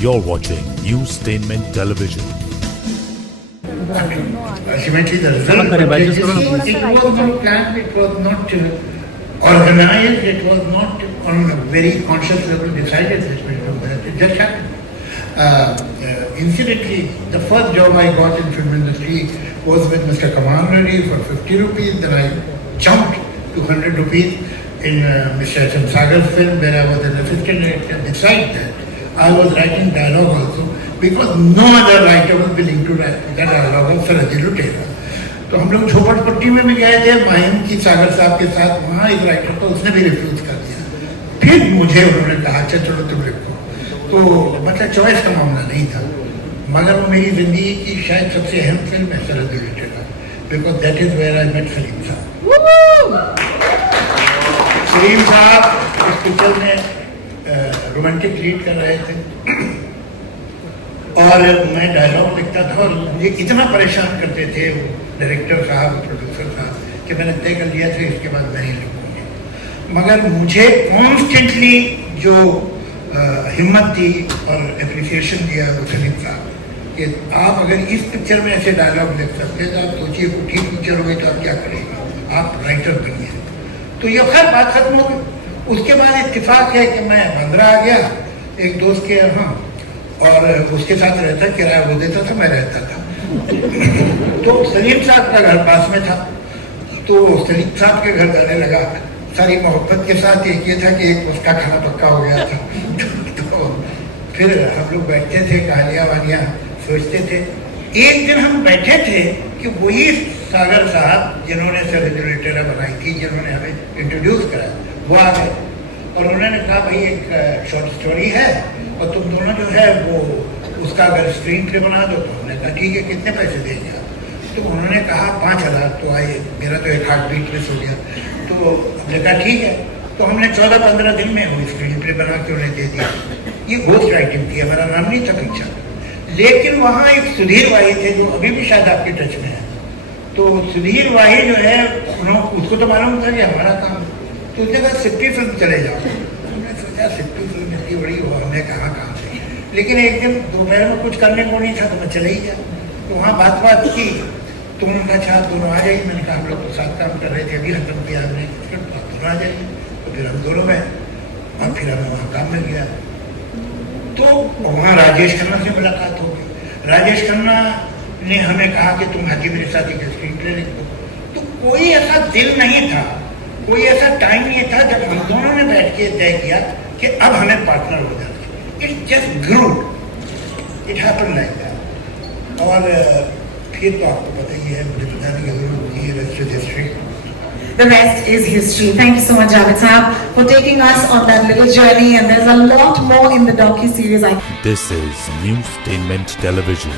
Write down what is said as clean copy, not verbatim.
You're watching Newstainment Television. Ultimately, the result it was not planned, it was not organized, it was not on a very conscious level decided that we do that. It just happened. Incidentally, the first job I got in film industry was with Mr. Kamal Reddy for 50 rupees. Then I jumped to 100 rupees in Mr. H.M. Sagar's film, where I was an assistant director. Besides that, I was writing dialogue also, because no other writer was willing to write the dialogue of Sarojini Lutera. तो हम लोग झोपड़पट्टी में भी गए थे माहिम की सागर साहब के साथ, वहाँ एक राइटर था, उसने भी रिफ्यूज कर दिया. फिर मुझे उन्होंने कहा अच्छा चलो तुम लिखो. तो मतलब चॉइस का मामला नहीं था, मगर वो मेरी जिंदगी की शायद सबसे अहम फिल्म है Sarhad Lutera, because that is where I met Salim Sahab. Salim साहब इस पिक्चर में रोमांटिक लीड कर रहे थे और मैं डायलॉग लिखता था और मुझे इतना परेशान करते थे डायरेक्टर साहब, प्रोड्यूसर साहब, कि मैंने तय कर लिया था इसके बाद नहीं लिखूंगी. मगर मुझे कॉन्स्टेंटली जो हिम्मत दी और एप्रिसिएशन दिया वो सलीम साहब कि आप अगर इस पिक्चर में ऐसे डायलॉग लिख सकते हैं तो आप सोचिए को ठीक पिक्चर हो गई तो आप क्या करेंगे, आप राइटर बनिए. तो ये खैर बात खत्म हो गई. उसके बाद इत्तेफाक है कि मैं बंदरा आ गया एक दोस्त के यहाँ और उसके साथ रहता, किराया वो देता था, मैं रहता था. तो सलीम साहब का घर पास में था, तो सलीम साहब के घर जाने लगा सारी मोहब्बत के साथ. एक ये था कि एक उसका खाना पक्का हो गया था. तो फिर हम लोग बैठते थे, कहानियाँ वानियाँ सोचते थे. एक दिन हम बैठे थे कि वही सागर साहब जिन्होंने सरहद लुटेरा बनाई थी, जिन्होंने हमें इंट्रोड्यूस करा, वो आ गए और उन्होंने कहा भाई एक शॉर्ट स्टोरी है और तुम दोनों जो है वो उसका अगर स्क्रीन प्ले बना दो. तो हमने कहा ठीक है, कितने पैसे देंगे आप? तो उन्होंने कहा 5,000. तो आए, मेरा तो एक हार्ट बीट मिस हो गया. तो हमने कहा ठीक है. तो हमने 14-15 दिन में वो स्क्रीन प्ले बना के उन्हें दे दिया. ये घोस्ट राइटिंग थी, हमारा नाम नहीं था पिक्चर. लेकिन वहाँ एक सुधीर वाही थे जो अभी भी शायद आपके टच में है. तो सुधीर वाही जो है उसको तो मालूम था कि हमारा काम, तो उसने कहा सिप्पी फिल्म चले जाओ. हमने सोचा सिप्पी फिल्म इतनी बड़ी हो, हमने कहा काम से. लेकिन एक दिन दोपहर में कुछ करने को नहीं था तो मैं चले ही गया. तो वहाँ बात की तो उन्होंने अच्छा दोनों आ जाइए. मैंने कहा हम लोग तो साथ काम कर रहे थे, अभी खत्म किया हमने, आप दोनों आ जाइए. तो फिर हम दोनों गए और फिर हमें वहाँ काम मिल गया. तो वहाँ राजेश खन्ना से मुलाकात हो गई. राजेश खन्ना ने हमें कहा कि तुम हाजी मेरे साथ एक स्क्रीन प्ले लिख दो. तो कोई ऐसा दिल नहीं था, कोई ऐसा टाइम नहीं था जब हम दोनों ने बैठ के तय किया कि अब हमें पार्टनर हो जाना. It just grew, it happen like that. और फिर तो आपको पता ही है, मुझे बताने की जरूरत नहीं है, rest is history. The rest is history. Thank you so much, Javed Saab, for taking us on that little journey. And there's a lot more in the docu-series. This is Newstainment Television.